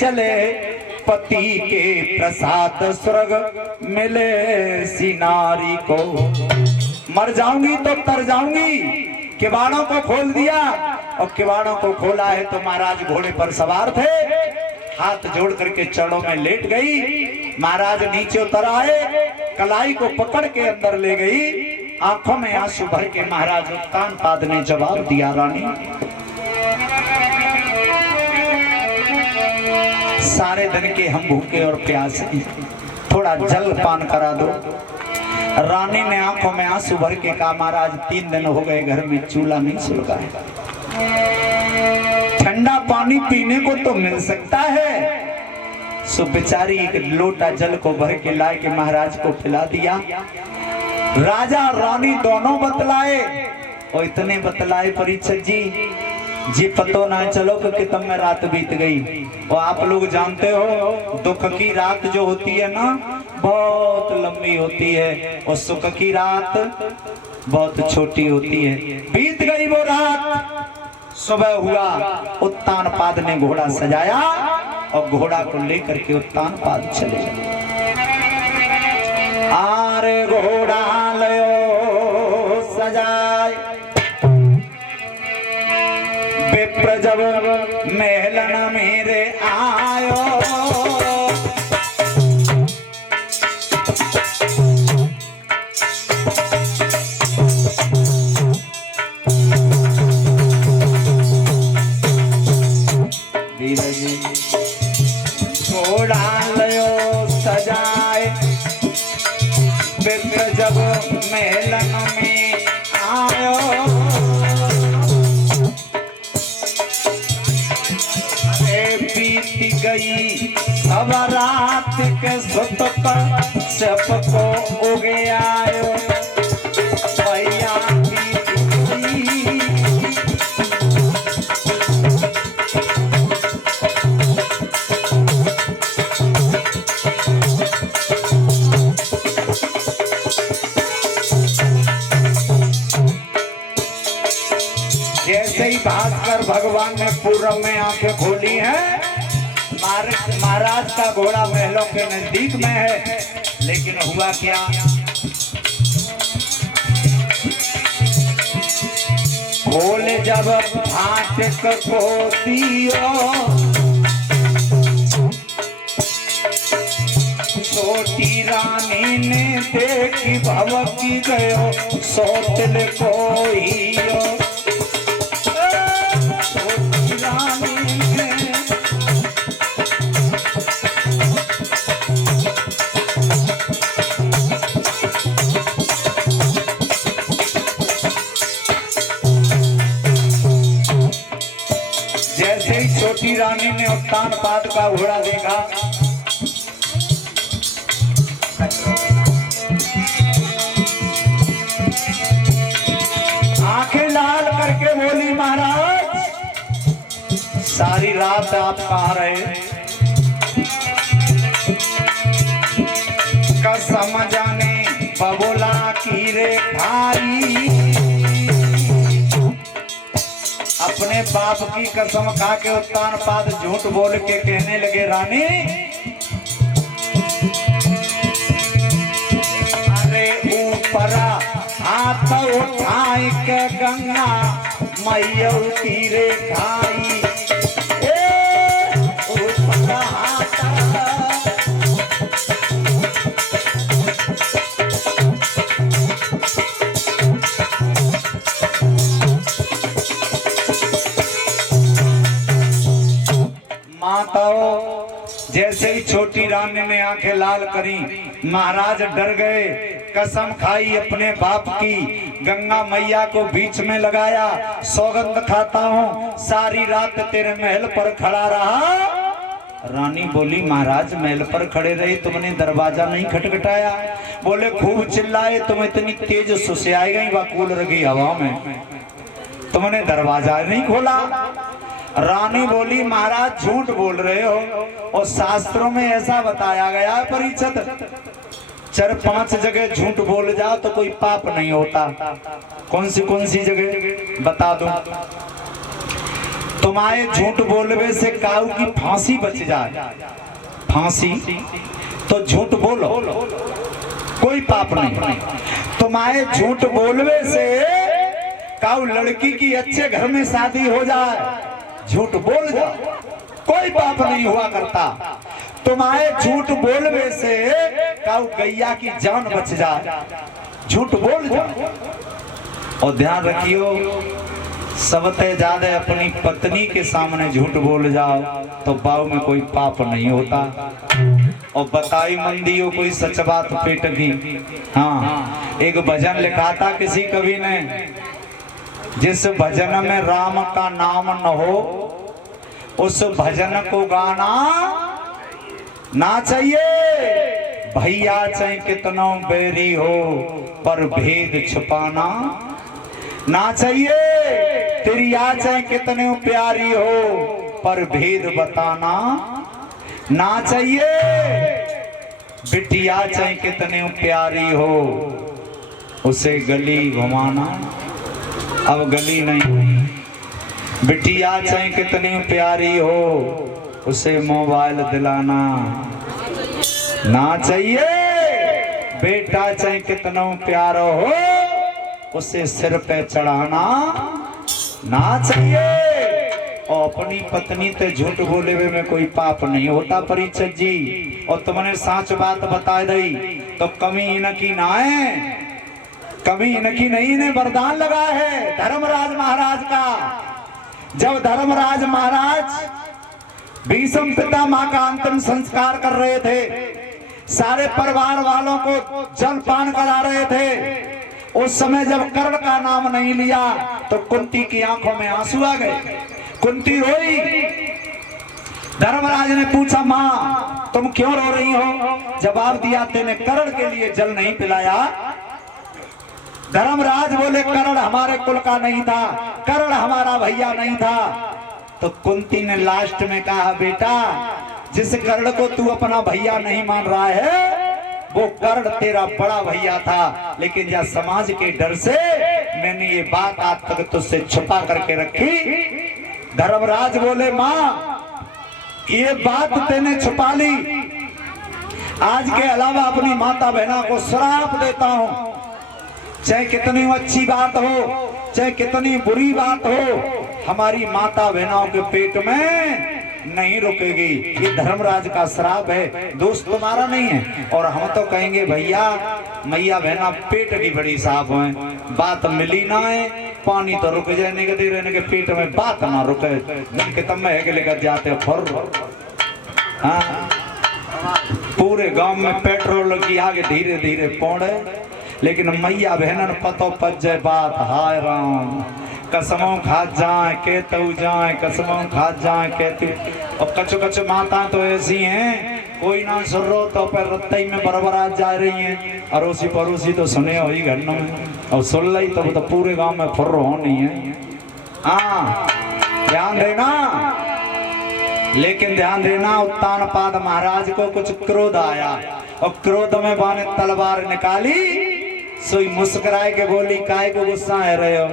चले पति के प्रसाद स्वर्ग मिले सी नारी को। मर जाऊंगी तो तर जाऊंगी। किवाड़ों को खोल दिया और किवाड़ों को खोला है तो महाराज घोड़े पर सवार थे, हाथ जोड़ करके चरणों में लेट गई। महाराज नीचे उतर आए, कलाई को पकड़ के अंदर ले गई। आंखों में आंसू भर के महाराज उत्तानपाद ने जवाब दिया, रानी सारे दिन के हम भूखे और प्यासे, थोड़ा जल पान करा दो। रानी ने आंखों में आंसू भर के कहा, महाराज 3 दिन हो गए घर में चूल्हा नहीं सुलगा है, ठंडा पानी पीने को तो मिल सकता है। सो बेचारी एक लोटा जल को भर के लाए के महाराज को पिला दिया। राजा रानी दोनों बतलाए और इतने बतलाए परीक्षित जी पतो ना चलो कि तब में रात बीत गई। और आप लोग जानते हो दुख की रात जो होती है ना बहुत लंबी होती है और सुख की रात बहुत छोटी होती है। बीत गई वो रात, सुबह हुआ, उत्तानपाद ने घोड़ा सजाया और घोड़ा को लेकर के उत्तानपाद चले। आरे घोड़ा लयो सजाए, विप्र जब मेलन मेरे आयो, घोड़ा लयो सजाए, विप्र जब मेलन में आयो। बीत गई अब रात के सुत पर सबको उगे आयो, भैया जैसे ही भास्कर भगवान ने पूरब में आंखें खोली हैं, महाराज का घोड़ा महलों के नजदीक में है। लेकिन हुआ क्या, खोले जब फाटक को दियो, छोटी रानी ने देखी भवकी गयो सोतल कोइयो। जैसे ही छोटी रानी ने उत्तानपाद का घोड़ा देखा, आंखें लाल करके बोली, महाराज सारी रात आप कहाँ रहे? कसम जाने बबोला की रे भाई, अपने बाप की कसम खा के उत्तानपाद झूठ बोल के कहने लगे, रानी अरे ऊपर हाथ उठाए के गंगा मैया की रे खाई, ऊपर हाथ माताओं। जैसे ही छोटी रानी ने आंखें लाल करी, महाराज डर गए। कसम खाई अपने बाप की, गंगा मैया को बीच में लगाया, सौगंध खाता हूँ सारी रात तेरे महल पर खड़ा रहा। रानी बोली, महाराज महल पर खड़े रहे, तुमने दरवाजा नहीं खटखटाया? बोले, खूब चिल्लाए, तुम इतनी तेज सुसियाई गई वकूल रगी हवा में, तुमने दरवाजा नहीं खोला। रानी बोली, महाराज झूठ बोल रहे हो, और शास्त्रों में ऐसा बताया गया है परीक्षित, 4-5 जगह झूठ बोल जाओ तो कोई पाप नहीं होता। कौन सी जगह बता दो? तुम्हारे झूठ बोलवे से काऊ की फांसी बच जाए, फांसी तो झूठ बोलो, कोई पाप नहीं। तुम्हारे झूठ बोलवे से काऊ लड़की की अच्छे घर में शादी हो जाए, झूठ बोल जाओ, कोई पाप नहीं हुआ करता। तुम्हारे झूठ बोलवे से काऊ गैया की जान बच जाए, झूठ बोल जाओ। और ध्यान रखियो, सबसे ज्यादा अपनी पत्नी के सामने झूठ बोल जाओ तो बाऊ में कोई पाप नहीं होता। और बताई मंदियों कोई सच बात पेट की। हाँ, एक भजन लिखा था किसी कवि ने, जिस भजन में राम का नाम न हो उस भजन को गाना ना चाहिए। भैया चाहे कितनों बैरी हो पर भेद छुपाना ना चाहिए। तेरी आ चाहे कितने प्यारी हो पर भेद बताना ना चाहिए। बिटिया चाहे कितने प्यारी हो उसे गली घुमाना, अब गली नहीं। बिटिया चाहे कितनी प्यारी हो उसे मोबाइल दिलाना ना चाहिए। बेटा चाहे कितना प्यारा हो उसे सिर पे चढ़ाना ना चाहिए। और अपनी पत्नी ते झूठ बोले में कोई पाप नहीं होता परिचय जी। और तुमने सच बात बता दी तो कमी इनकी ना है, कमी इनकी नहीं, ने वरदान लगा है धर्मराज महाराज का। जब धर्मराज महाराज भीष्म पितामह का अंतिम संस्कार कर रहे थे, सारे परिवार वालों को जलपान करा रहे थे, उस समय जब कर्ण का नाम नहीं लिया तो कुंती की आंखों में आंसू आ गए। कुंती रोई। धर्मराज ने पूछा, मां तुम क्यों रो रही हो? जवाब दिया, तेने कर्ण के लिए जल नहीं पिलाया। धर्मराज बोले, कर्ण हमारे कुल का नहीं था, कर्ण हमारा भैया नहीं था। तो कुंती ने लास्ट में कहा, बेटा जिस कर्ण को तू अपना भैया नहीं मान रहा है वो कर्ण तेरा बड़ा भैया था, लेकिन यह समाज के डर से मैंने ये बात आज तक तुझसे छुपा करके रखी। धर्मराज बोले, मां ये बात तेने छुपा ली, आज के अलावा अपनी माता बहनों को श्राप देता हूं, चाहे कितनी अच्छी बात हो चाहे कितनी बुरी बात हो, हमारी माता बहनों के पेट में नहीं रुकेगी। ये धर्मराज का श्राप है, दोस्त तुम्हारा नहीं है। और हम तो कहेंगे भैया मैया बहना पेट की बड़ी साफ है, बात मिली ना है, पानी तो रुक जाने के दे रहने के पेट में बात ना रुके, जिनके तब में है कि लेकर जाते फुर। हाँ, पूरे गांव में पेट्रोल की आगे धीरे धीरे पौड़े, लेकिन मैया बहनन पतो पच जाए बात, हाय राम कसमों खा जाए कहते जाए, कसमों खा जाए कहते। और कचो कचो माता तो ऐसी हैं, कोई ना सुन रो तो पर रत्ते में बरबरात जा रही हैं, अड़ोसी पड़ोसी तो सुने हो ही घर में, और सुन ली तो पूरे गांव में फुर्र होनी है। हाँ ध्यान देना, लेकिन ध्यान देना उत्तानपाद महाराज को कुछ क्रोध आया, और क्रोध में बाने तलवार निकाली, सोई मुस्कुराए के बोली, काहे को गुस्सा है रहे हो?